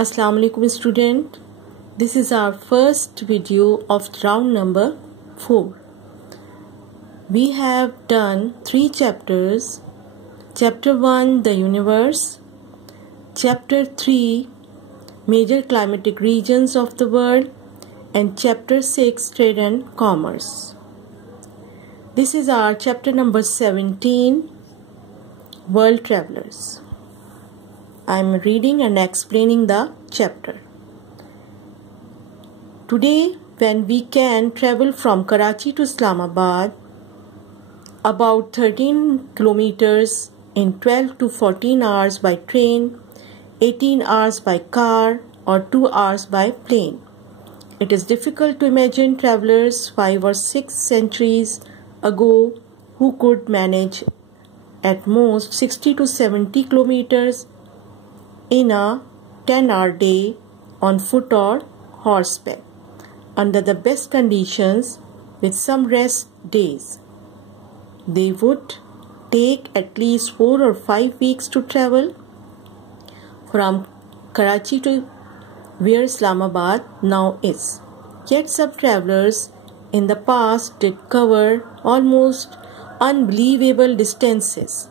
Assalamu alaikum student. This is our first video of round number 4. We have done 3 chapters. Chapter 1 The Universe, Chapter 3 Major Climatic Regions of the World, and Chapter 6 Trade and Commerce. This is our chapter number 17 World Travelers. I am reading and explaining the chapter. Today, when we can travel from Karachi to Islamabad about 13 kilometers in 12 to 14 hours by train, 18 hours by car, or 2 hours by plane, it is difficult to imagine travelers 5 or 6 centuries ago who could manage at most 60 to 70 kilometers in a 10-hour day on foot or horseback under the best conditions with some rest days. They would take at least 4 or 5 weeks to travel from Karachi to where Islamabad now is. Yet some travelers in the past did cover almost unbelievable distances.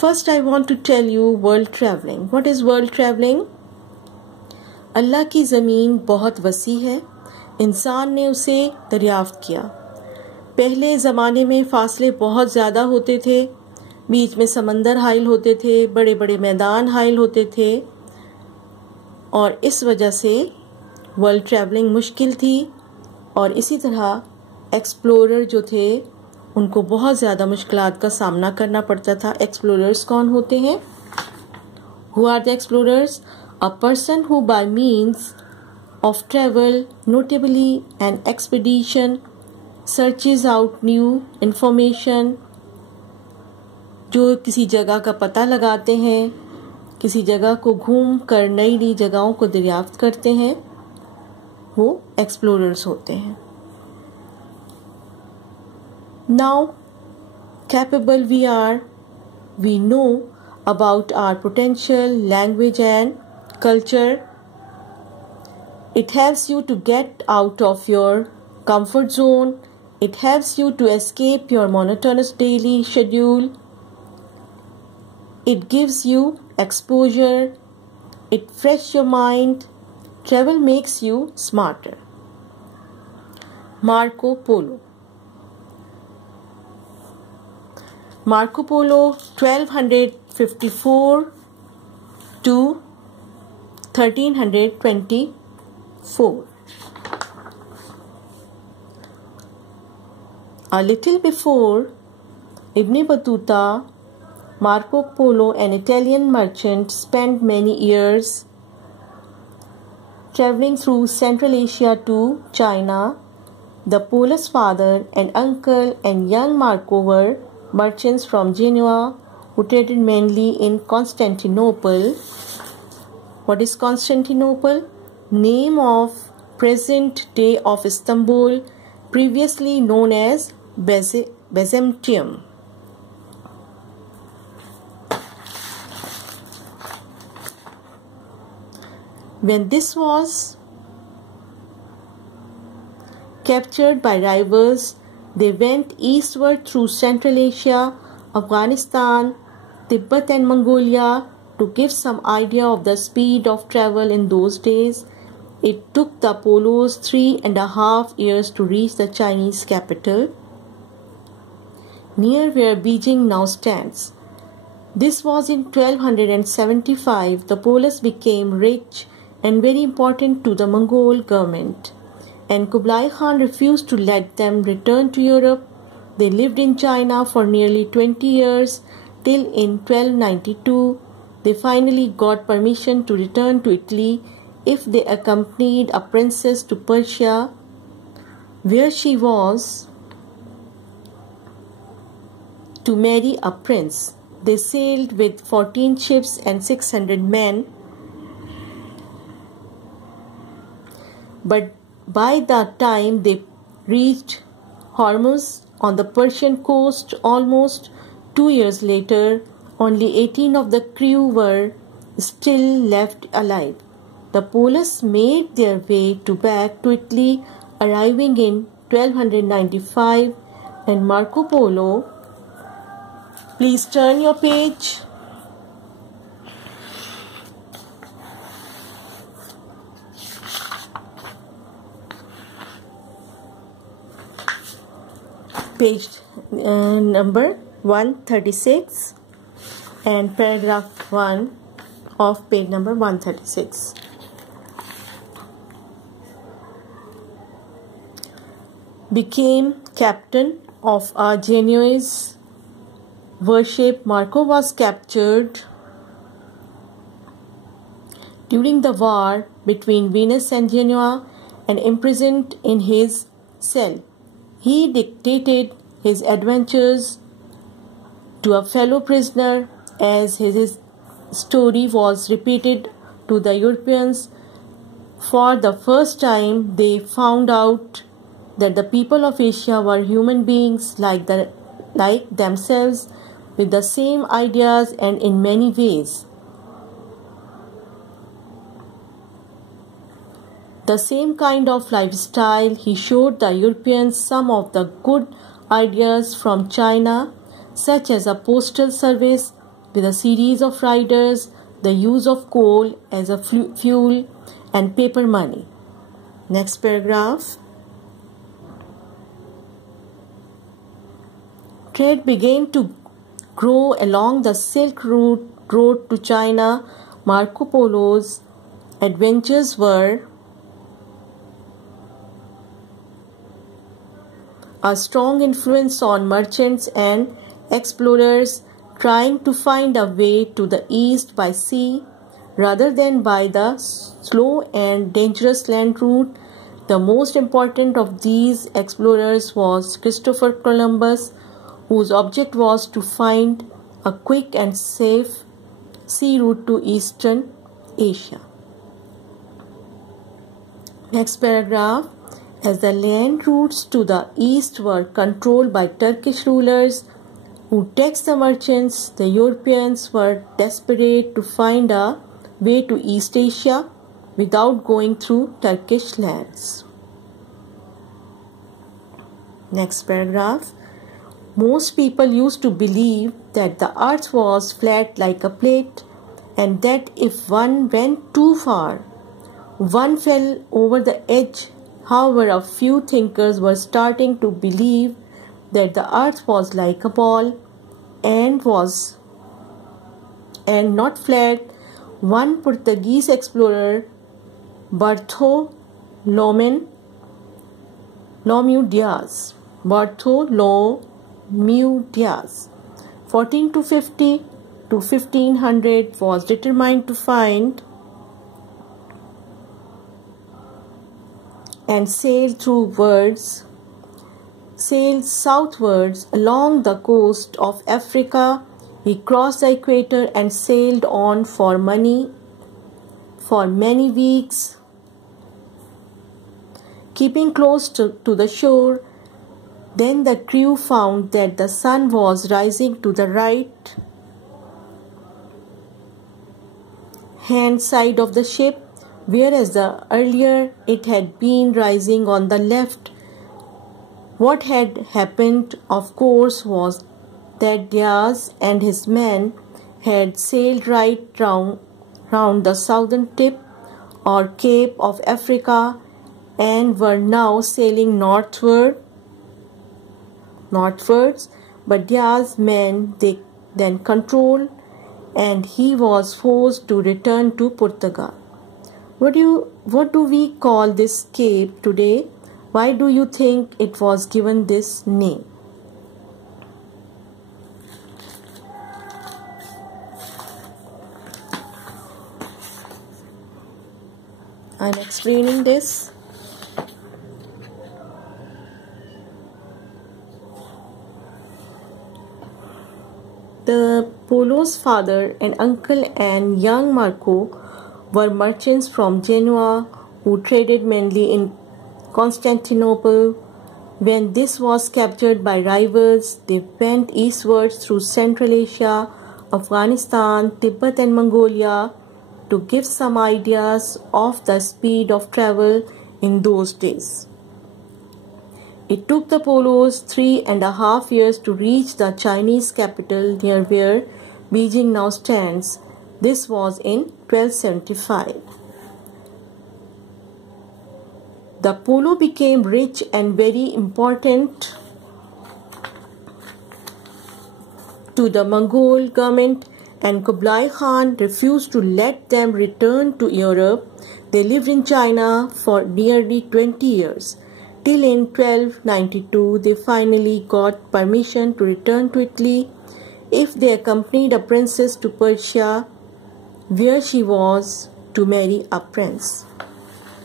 First, I want to tell you world traveling. What is world traveling? अल्लाह की ज़मीन बहुत वसी है, इंसान ने उसे दरियाफ्त किया। पहले ज़माने में फ़ासले बहुत ज़्यादा होते थे, बीच में समंदर हाइल होते थे, बड़े बड़े मैदान हाइल होते थे, और इस वजह से वर्ल्ड ट्रैवलिंग मुश्किल थी। और इसी तरह एक्सप्लोरर जो थे उनको बहुत ज़्यादा मुश्किलात का सामना करना पड़ता था। एक्सप्लोरर्स कौन होते हैं? Who are the explorers? A person who by means of travel, notably an expedition, searches out new information, जो किसी जगह का पता लगाते हैं, किसी जगह को घूम कर नई नई जगहों को दरियाफ्त करते हैं, वो एक्सप्लोरर्स होते हैं। Now, capable we know about our potential, language and culture. It helps you to get out of your comfort zone. It helps you to escape your monotonous daily schedule. It gives you exposure. It refreshes your mind. Travel makes you smarter. Marco Polo. Marco Polo 1254 to 1324. A little before Ibn Battuta, Marco Polo, an Italian merchant, spent many years traveling through Central Asia to China. The Polo's father and uncle and young Marco were merchants from Genoa who traded mainly in Constantinople. What is Constantinople? Name of present day of Istanbul, previously known as Byzantium. When this was captured by rivals, they went eastward through Central Asia, Afghanistan, Tibet and Mongolia. To give some idea of the speed of travel in those days, it took the Polos 3.5 years to reach the Chinese capital, near where Beijing now stands. This was in 1275. The Polos became rich and very important to the Mongol government, and Kublai Khan refused to let them return to Europe. They lived in China for nearly 20 years till in 1292 they finally got permission to return to Italy if they accompanied a princess to Persia, where she was to marry a prince. They sailed with 14 ships and 600 men, but by the time they reached Hormuz on the Persian coast almost 2 years later, only 18 of the crew were still left alive. the Polos made their way back to Italy, arriving in 1295, and Marco Polo. Please turn your page. Page number 136 and paragraph 1 of page number 136. Became captain of a Genoese warship. Marco was captured during the war between Venice and Genoa and imprisoned in his cell. He dictated his adventures to a fellow prisoner as his story was repeated to the Europeans. For the first time, they found out that the people of Asia were human beings like themselves, with the same ideas and in many ways the same kind of lifestyle. He showed the Europeans some of the good ideas from China, such as a postal service with a series of riders, the use of coal as a fuel, and paper money. Next paragraph. Trade began to grow along the Silk Road to China. Marco Polo's adventures were a strong influence on merchants and explorers trying to find a way to the east by sea rather than by the slow and dangerous land route. The most important of these explorers was Christopher Columbus, whose object was to find a quick and safe sea route to Eastern Asia. Next paragraph. As the land routes to the east were controlled by Turkish rulers who taxed the merchants, the Europeans were desperate to find a way to East Asia without going through Turkish lands. Next paragraph. Most people used to believe that the earth was flat like a plate, and that if one went too far, one fell over the edge. However, a few thinkers were starting to believe that the earth was like a ball and not flat. One Portuguese explorer, Bartholomew Dias, 1450 to 1500, was determined to find and sailed southwards along the coast of Africa. He crossed the equator and sailed on for many weeks, keeping close to the shore. Then the crew found that the sun was rising to the right hand side of the ship, whereas earlier it had been rising on the left. What had happened, of course, was that Diaz and his men had sailed right round the southern tip or Cape of Africa and were now sailing northwards. But Diaz's men they then controlled, and he was forced to return to Portugal. What do we call this cape today? Why do you think it was given this name? I'm explaining this. The Polo's father and uncle and young Marco were merchants from Genoa who traded mainly in Constantinople. When this was captured by rivals, they went eastwards through Central Asia, Afghanistan, Tibet and Mongolia. to give some ideas of the speed of travel in those days. It took the Polos 3.5 years to reach the Chinese capital near where Beijing now stands. This was in 1275. The Polo became rich and very important to the Mongol government, and Kublai Khan refused to let them return to Europe. They lived in China for nearly 20 years. Till in 1292, they finally got permission to return to Italy if they accompanied a princess to Persia, where she was to marry a prince.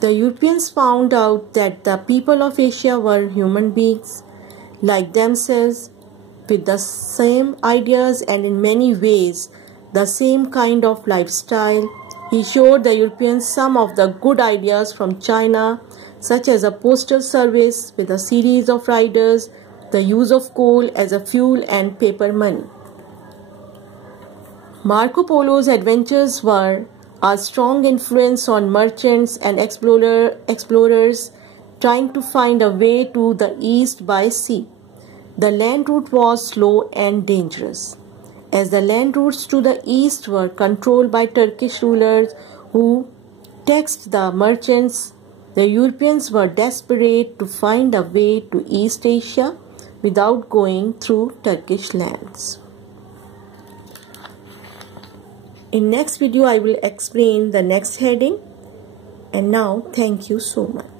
The Europeans found out that the people of Asia were human beings like themselves, with the same ideas and in many ways the same kind of lifestyle. He showed the Europeans some of the good ideas from China, such as a postal service with a series of riders, the use of coal as a fuel, and paper money. Marco Polo's adventures were a strong influence on merchants and explorers trying to find a way to the east by sea. The land route was slow and dangerous, as the land routes to the east were controlled by Turkish rulers who taxed the merchants. The Europeans were desperate to find a way to East Asia without going through Turkish lands. In next video, I will explain the next heading. And now, thank you so much.